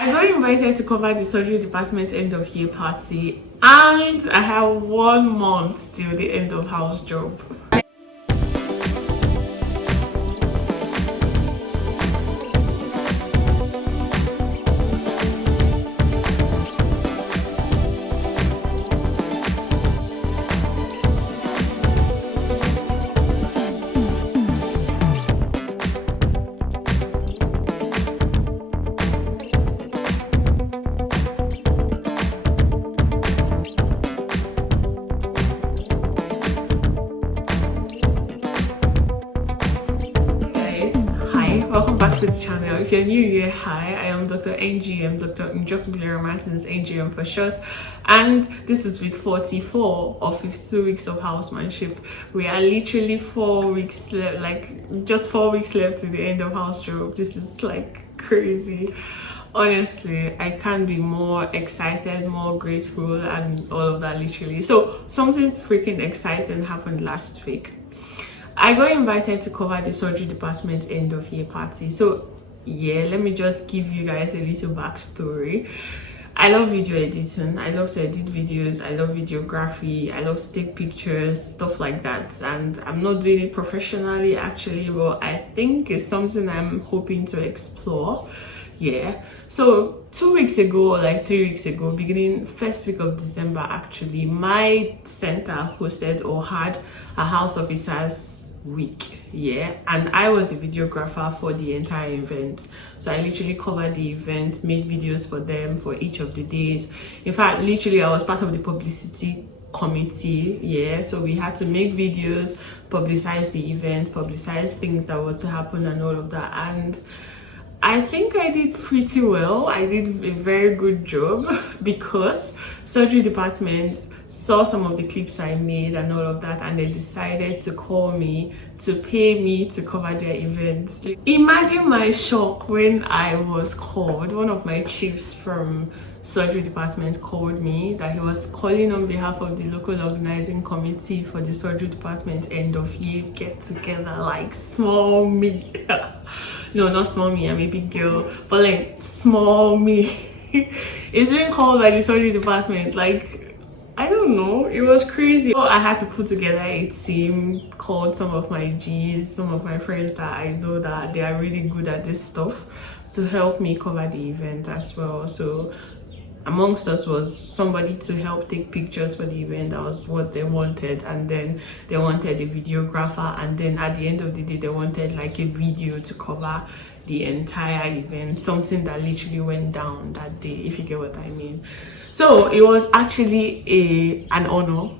I got invited to cover the surgery department end of year party, and I have 1 month till the end of house job. Welcome back to the channel. If you're new here, hi, I am Dr. NGM, Dr. Njoku Martins, NGM for short, and this is week 44 of 52 weeks of housemanship. We are literally 4 weeks left, like just 4 weeks left to the end of house job. This is like crazy. Honestly, I can't be more excited, more grateful, and all of that literally. So something freaking exciting happened last week. I got invited to cover the surgery department end of year party. So yeah, let me just give you guys a little backstory. I love video editing. I love to edit videos. I love videography. I love to take pictures, stuff like that. And I'm not doing it professionally actually, but I think it's something I'm hoping to explore. Yeah, so 2 weeks ago, or like 3 weeks ago, beginning first week of December actually, my center hosted or had a house officers week, yeah, and I was the videographer for the entire event. So I literally covered the event, made videos for them for each of the days. In fact, literally I was part of the publicity committee, yeah, so we had to make videos, publicize the event, publicize things that were to happen and all of that, and I think I did pretty well. I did a very good job because surgery department saw some of the clips I made and all of that, and they decided to call me to pay me to cover their events. Imagine my shock when I was called. One of my chiefs from surgery department called me that he was calling on behalf of the local organizing committee for the surgery department end of year get together. Like small me. No, not small me, I'm a big girl, but like small me. It's being called by the surgery department. Like, I don't know, it was crazy. So I had to put together a team, called some of my G's, some of my friends that I know that they are really good at this stuff, to help me cover the event as well. So amongst us was somebody to help take pictures for the event. That was what they wanted, and then they wanted a videographer, and then at the end of the day they wanted like a video to cover the entire event, something that literally went down that day, if you get what I mean. So it was actually an honor.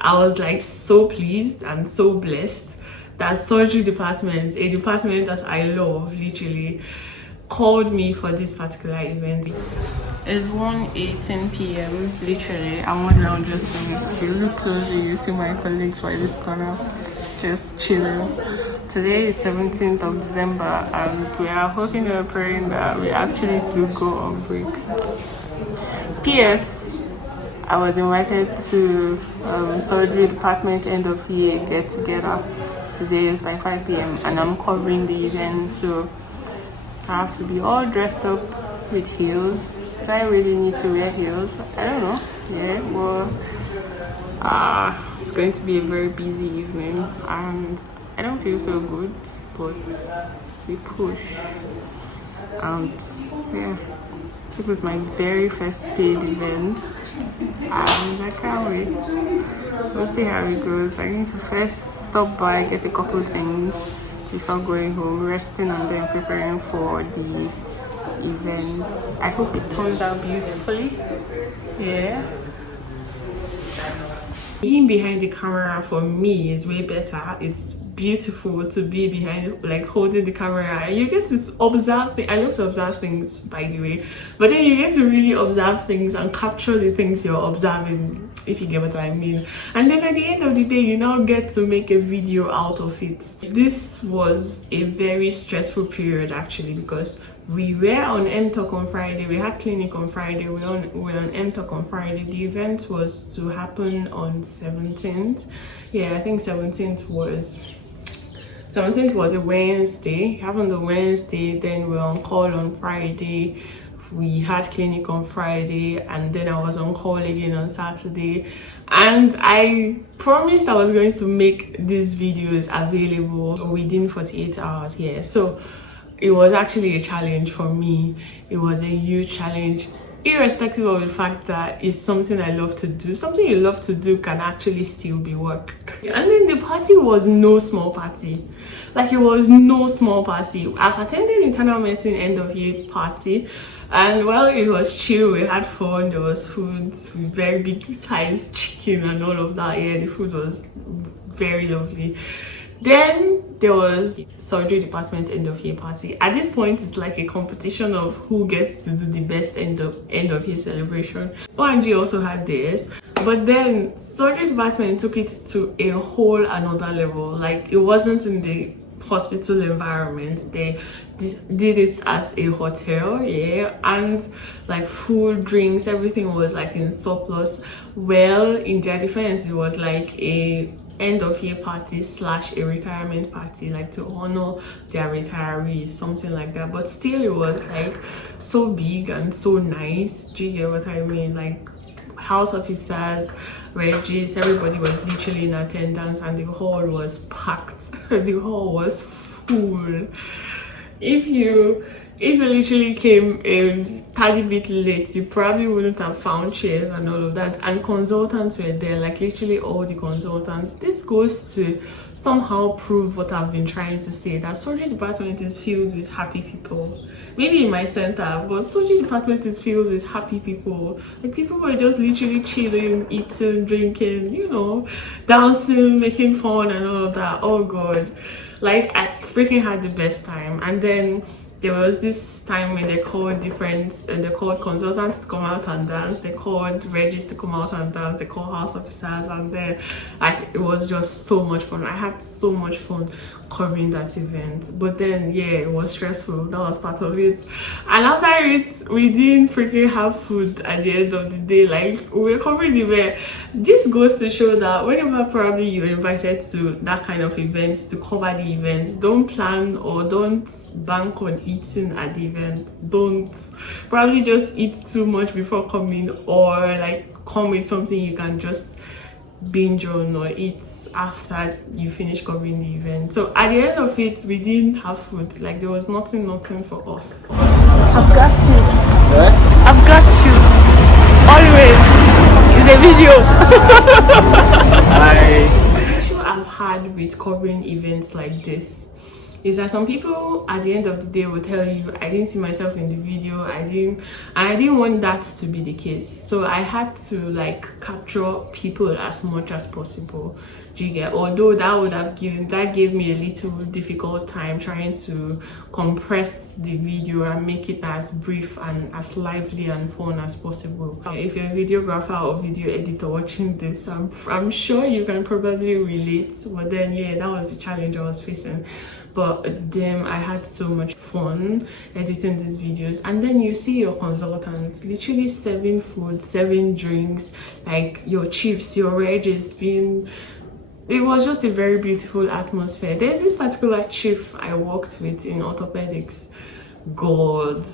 I was like so pleased and so blessed that surgery department, a department that I love literally, called me for this particular event. It's 1:18 p.m. literally. I'm now just finished. If you look closely, you see my colleagues by this corner just chilling. Today is 17th of December and we are hoping and praying that we actually do go on break. P.S. I was invited to surgery department end of year get together. Today is by 5 p.m. and I'm covering the event, so I have to be all dressed up with heels. Do I really need to wear heels? I don't know. Yeah, well, it's going to be a very busy evening and I don't feel so good, but we push. And yeah, this is my very first paid event and I can't wait. We'll see how it goes. I need to first stop by, get a couple things before going home, resting, and then preparing for the event. I hope it turns out beautifully. Yeah. Being behind the camera for me is way better. It's beautiful to be behind, like holding the camera. You get to observe things. I love to observe things, by the way, but then you get to really observe things and capture the things you're observing, if you get what I mean. And then at the end of the day, you now get to make a video out of it. This was a very stressful period actually, because we were on M-Talk on Friday, we had clinic on Friday, we were on M-Talk on Friday. The event was to happen on 17th. Yeah, I think 17th was a Wednesday. It happened on Wednesday, then we were on call on Friday we had clinic on Friday, and then I was on call again on Saturday. And I promised I was going to make these videos available within 48 hours here. So it was actually a challenge for me. It was a huge challenge, irrespective of the fact that it's something I love to do. Something you love to do can actually still be work. And then the party was no small party. Like, it was no small party. I've attended internal medicine end of year party, and well, it was chill. We had fun. There was food, very big size chicken and all of that. Yeah, the food was very lovely. Then there was surgery department end of year party. At this point, it's like a competition of who gets to do the best end of year celebration. ONG also had theirs, but then surgery department took it to a whole another level. Like, it wasn't in the hospital environment. They did it at a hotel, yeah, and like food, drinks, everything was like in surplus. Well, in their defense, it was like a end of year party / a retirement party, like to honor their retirees, something like that. But still, it was like so big and so nice. Do you get what I mean? Like, house officers, regis, everybody was literally in attendance, and the hall was packed. The hall was full. If you literally came a tiny bit late, you probably wouldn't have found chairs and all of that. And consultants were there, like literally all the consultants. This goes to somehow prove what I've been trying to say, that surgery department is filled with happy people. Maybe in my center, but surgery department is filled with happy people. Like, people were just literally chilling, eating, drinking, you know, dancing, making fun and all of that. Oh god, like, I freaking had the best time. And then there was this time when they called they called consultants to come out and dance, they called regis to come out and dance, they called house officers, and then it was just so much fun. I had so much fun covering that event. But then, yeah, it was stressful. That was part of it. And after it, we didn't freaking have food at the end of the day. Like, we were covering the event. This goes to show that whenever probably you're invited to that kind of events, to cover the events, don't plan or don't bank on eating at the event. Don't probably just eat too much before coming, or like come with something you can just binge on or eat after you finish covering the event. So at the end of it, we didn't have food. Like, there was nothing for us. I've got you. I've got you. Always. It's a video. The issue I've had with covering events like this is that some people at the end of the day will tell you, I didn't see myself in the video, I didn't want that to be the case. So I had to like capture people as much as possible. Do you get? Although that gave me a little difficult time trying to compress the video and make it as brief and as lively and fun as possible. If you're a videographer or video editor watching this, I'm sure you can probably relate. But then, yeah, that was the challenge I was facing. But then I had so much fun editing these videos. And then you see your consultants literally serving food, serving drinks, like your chiefs, your regis being... It was just a very beautiful atmosphere. There's this particular chief I worked with in orthopedics. God,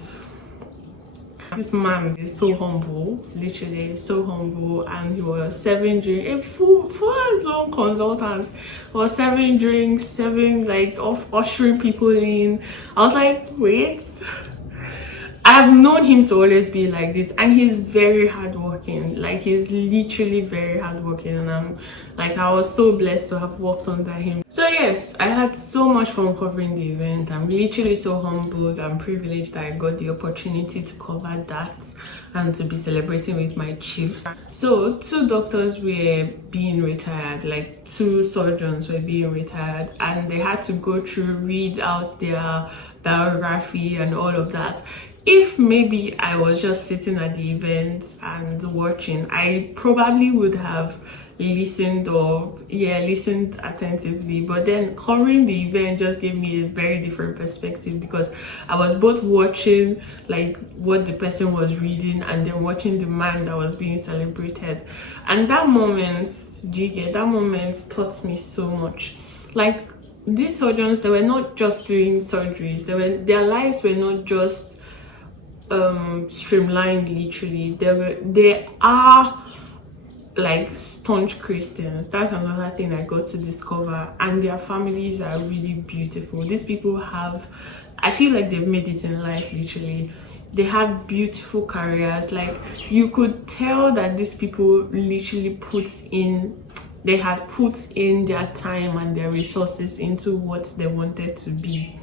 this man is so humble, literally so humble, and he was serving drinks. A full-blown consultant was serving drinks, serving like ushering people in. I was like, wait. I've known him to always be like this, and he's very hardworking. Like, he's literally very hardworking, and I was so blessed to have worked under him. So yes, I had so much fun covering the event. I'm literally so humbled and privileged that I got the opportunity to cover that and to be celebrating with my chiefs. So 2 doctors were being retired, like 2 surgeons were being retired, and they had to go through, read out their biography and all of that. If maybe I was just sitting at the event and watching, I probably would have listened attentively. But then covering the event just gave me a very different perspective, because I was both watching like what the person was reading and then watching the man that was being celebrated. And that moment, that moment taught me so much. Like, these surgeons, they were not just doing surgeries. Their lives were not just streamlined. Literally, they are like staunch Christians. That's another thing I got to discover, and their families are really beautiful. These people have, I feel like they've made it in life. Literally, they have beautiful careers. Like, you could tell that these people literally they had put in their time and their resources into what they wanted to be.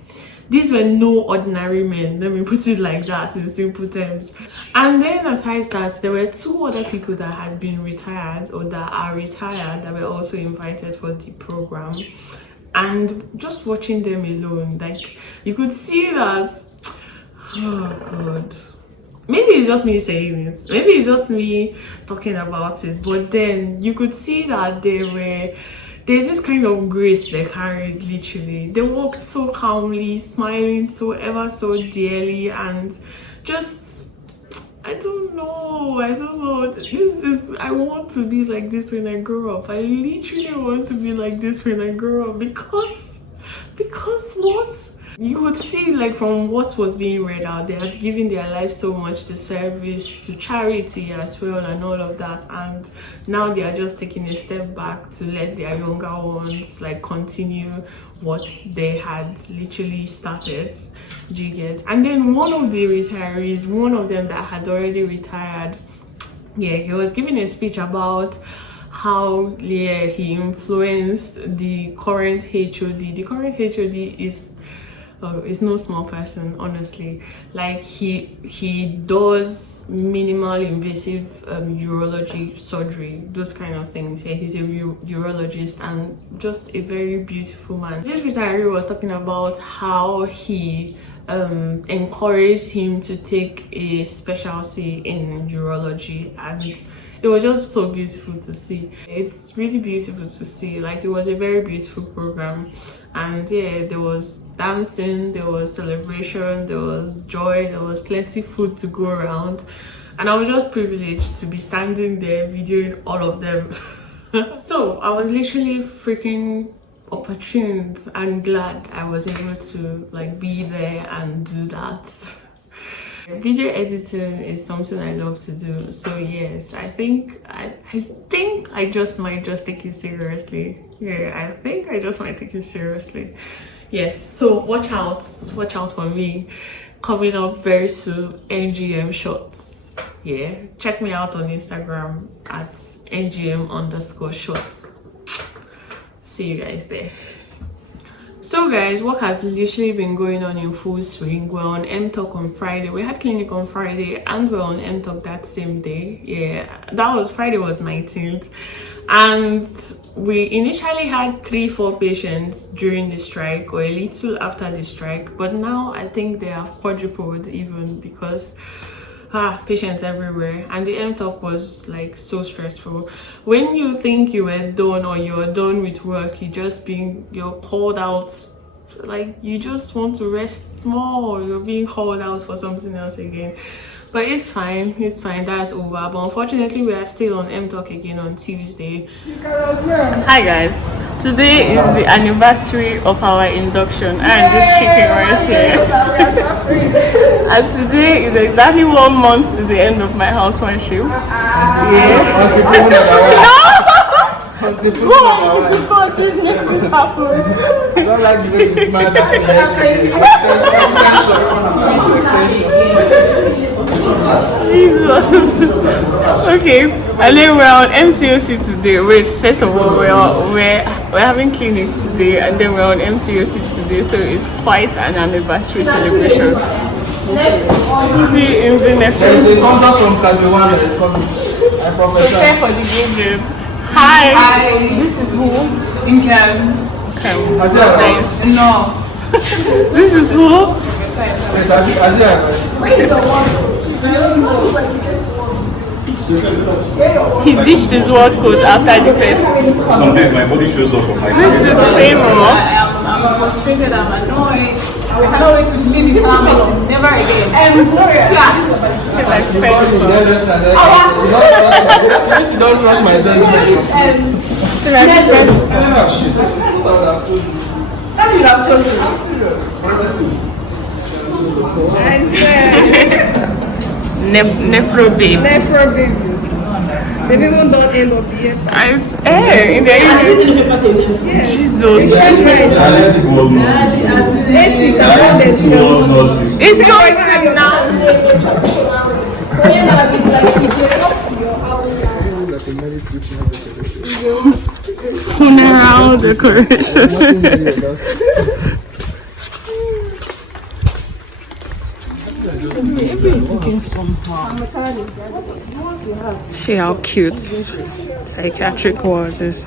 These were no ordinary men, let me put it like that in simple terms. And then aside that, there were 2 other people that had been retired or that are retired that were also invited for the program. And just watching them alone, like, you could see that, oh God, maybe it's just me saying it, maybe it's just me talking about it, but then you could see that there's this kind of grace they carried. Literally, they walked so calmly, smiling so ever so dearly, and just, I don't know, I want to be like this when I grow up. I literally want to be like this when I grow up, because what? You could see, like, from what was being read out, they had given their life so much to service, to charity as well, and all of that. And now they are just taking a step back to let their younger ones, like, continue what they had literally started. Do you get? And then one of the retirees, one of them that had already retired, he was giving a speech about how he influenced the current HOD. The current HOD is no small person, honestly. Like, he does minimal invasive urology surgery, those kind of things. He's a urologist and just a very beautiful man. This retiree was talking about how he encouraged him to take a specialty in urology, and it was just so beautiful to see. It's really beautiful to see. Like, it was a very beautiful program, and yeah, there was dancing, there was celebration, there was joy, there was plenty food to go around, and I was just privileged to be standing there videoing all of them. So I was literally freaking opportune and glad I was able to, like, be there and do that. Video editing is something I love to do, so yes, I think I just might take it seriously. Yeah, I think I just might take it seriously. Yes, so watch out for me coming up very soon. NGM shots. Yeah, check me out on Instagram at ngm_shots. See you guys there. So guys, work has literally been going on in full swing. We're on M-Talk on Friday. We had clinic on Friday and we're on M-Talk that same day. Yeah, Friday was 19th. And we initially had 3-4 patients during the strike, or a little after the strike. But now I think they have quadrupled even, because patients everywhere, and the M-Talk was like so stressful. When you think you were done or you're done with work, you're called out, like you just want to rest small, or you're being called out for something else again. But it's fine, that's over. But unfortunately, we are still on M-Talk again on Tuesday. Hi guys, today is the anniversary of our induction, and this chicken right here. And today is exactly 1 month to the end of my housemanship. God, this makes me happy. I don't like the way you smile. Jesus. Okay, and then we're on MTOC today. Wait, first of all, we're having clinic today, and then we're on MTOC today, so it's quite an anniversary celebration. See in the next. There's a contract from Kabiwan that is coming. I prophesy. Prepare for the game. Hi. This is who? Inkem. Nice. No. This is who? He ditched his word code after the first. Some days my body shows up on my This is favor. I'm frustrated, I'm annoyed. I cannot wait to leave it calamity. Never again. You don't trust my judgment. How you have chosen? I'm serious. I said Nephro babe. never babies. They even don't end up here. I swear, in the Yes. Jesus. Different rights. Analysis was nurses. It's about Analysis themselves. was nurses. It's so funeral decoration. See how cute psychiatric ward is.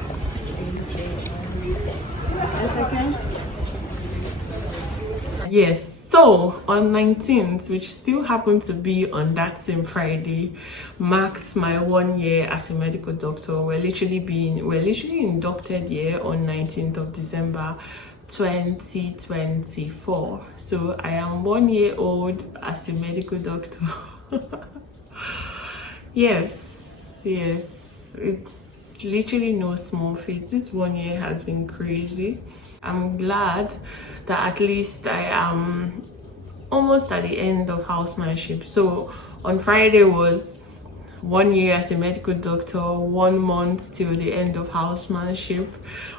Yes, so on 19th, which still happened to be on that same Friday, marked my 1 year as a medical doctor. We're literally inducted here on 19th of December 2024. So I am 1 year old as a medical doctor. yes, it's literally no small feat. This 1 year has been crazy. I'm glad that at least I am almost at the end of housemanship. So on Friday was 1 year as a medical doctor, 1 month till the end of housemanship.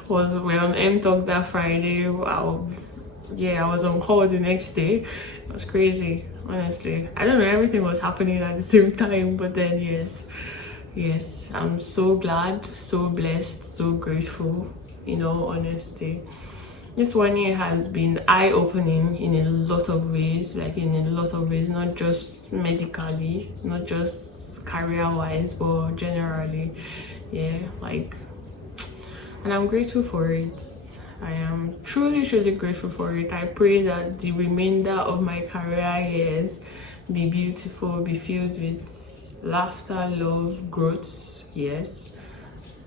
We're on M-Talk that Friday. Wow. Yeah, I was on call the next day. It was crazy, honestly. I don't know, everything was happening at the same time, but then yes, I'm so glad, so blessed, so grateful, in all honesty. This 1 year has been eye-opening in a lot of ways, not just medically, not just career-wise, but generally. And I'm grateful for it. I am truly grateful for it. I pray that the remainder of my career years be beautiful, be filled with laughter, love, growth. Yes,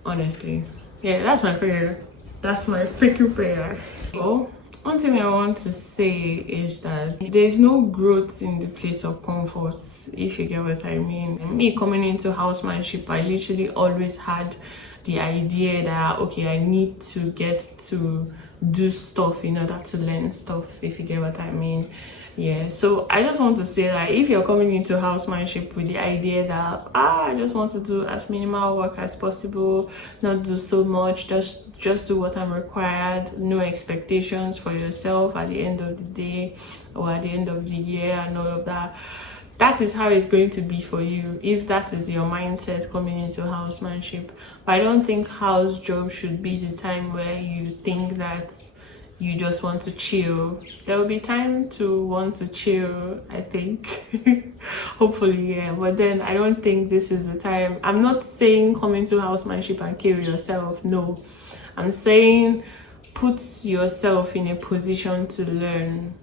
honestly. Yeah, that's my prayer. That's my freaking prayer. Oh, one thing I want to say is that there's no growth in the place of comfort, if you get what I mean. Me coming into housemanship, I literally always had the idea that, okay, I need to get to do stuff in order to learn stuff, if you get what I mean. Yeah, so I just want to say that if you're coming into housemanship with the idea that I just want to do as minimal work as possible, not do so much, just do what I'm required, no expectations for yourself at the end of the day or at the end of the year and all of that, that is how it's going to be for you if that is your mindset coming into housemanship. But I don't think house job should be the time where you think that you just want to chill. There will be time to want to chill, I think. Hopefully, yeah. But then I don't think this is the time. I'm not saying come into housemanship and kill yourself. No. I'm saying put yourself in a position to learn.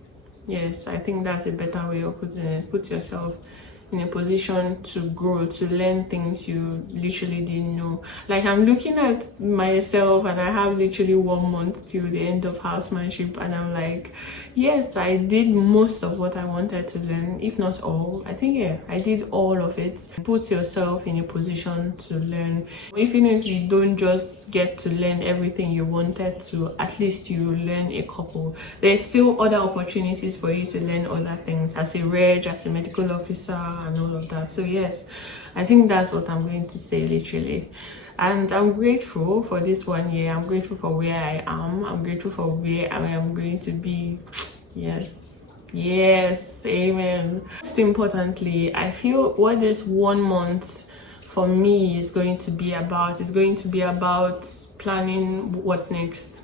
Yes, I think that's a better way of putting it. Put yourself in a position to grow, to learn things you literally didn't know. Like, I'm looking at myself and I have literally 1 month till the end of housemanship, and I'm like, yes, I did most of what I wanted to learn, if not all. I think, yeah, I did all of it. Put yourself in a position to learn. Even if you don't just get to learn everything you wanted to, at least you learn a couple. There's still other opportunities for you to learn other things as a reg, as a medical officer, and all of that. So yes, I think that's what I'm going to say, literally. And I'm grateful for this 1 year. I'm grateful for where I am. I'm grateful for where I am going to be. Yes, amen. Most importantly, I feel what this 1 month for me is going to be about planning what next.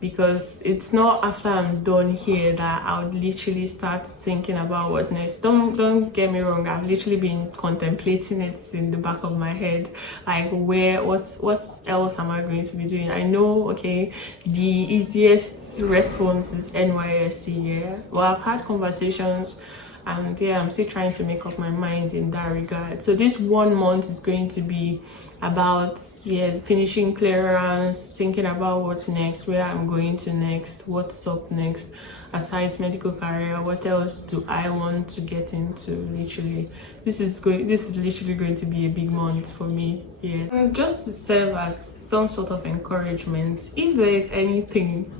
Because it's not after I'm done here that I would literally start thinking about what next. Don't get me wrong, I've literally been contemplating it in the back of my head, like what else am I going to be doing. I know, okay, the easiest response is NYSC, yeah. Well, I've had conversations and yeah, I'm still trying to make up my mind in that regard. So this 1 month is going to be about finishing clearance, thinking about what next, where I'm going to next, what's up next aside medical career, what else do I want to get into. Literally, this is literally going to be a big month for me. Yeah, just to serve as some sort of encouragement, if there is anything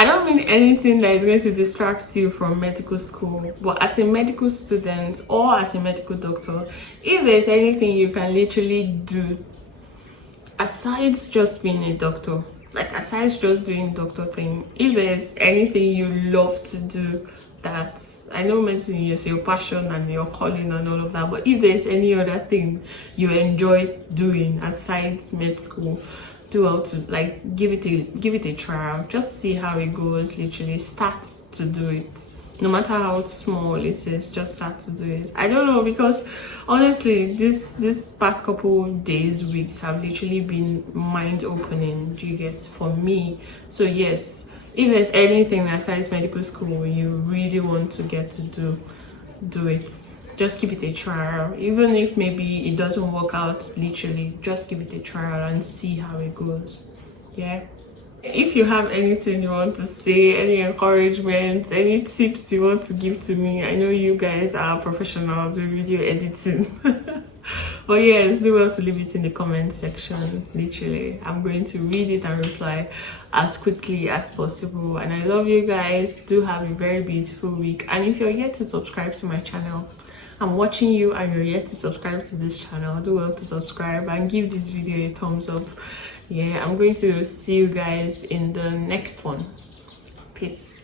I don't mean anything that is going to distract you from medical school, but as a medical student or as a medical doctor, if there's anything you can literally do aside just being a doctor, like aside just doing doctor thing, if there's anything you love to do, that I know medicine is your passion and your calling and all of that, but if there's any other thing you enjoy doing aside med school, do well to like give it a try. Just see how it goes. Literally start to do it, no matter how small it is. Just start to do it. I don't know, because honestly this past couple days, weeks have literally been mind opening, do you get, for me. So yes, if there's anything aside medical school you really want to get to do it. Just give it a trial. Even if maybe it doesn't work out, literally just give it a trial and see how it goes. Yeah. If you have anything you want to say, any encouragement, any tips you want to give to me, I know you guys are professionals in video editing. But yes, do well to leave it in the comment section. Literally, I'm going to read it and reply as quickly as possible. And I love you guys. Do have a very beautiful week. And if you're yet to subscribe to my channel, I'm watching you and you're yet to subscribe to this channel, do well to subscribe and give this video a thumbs up. Yeah, I'm going to see you guys in the next one. Peace.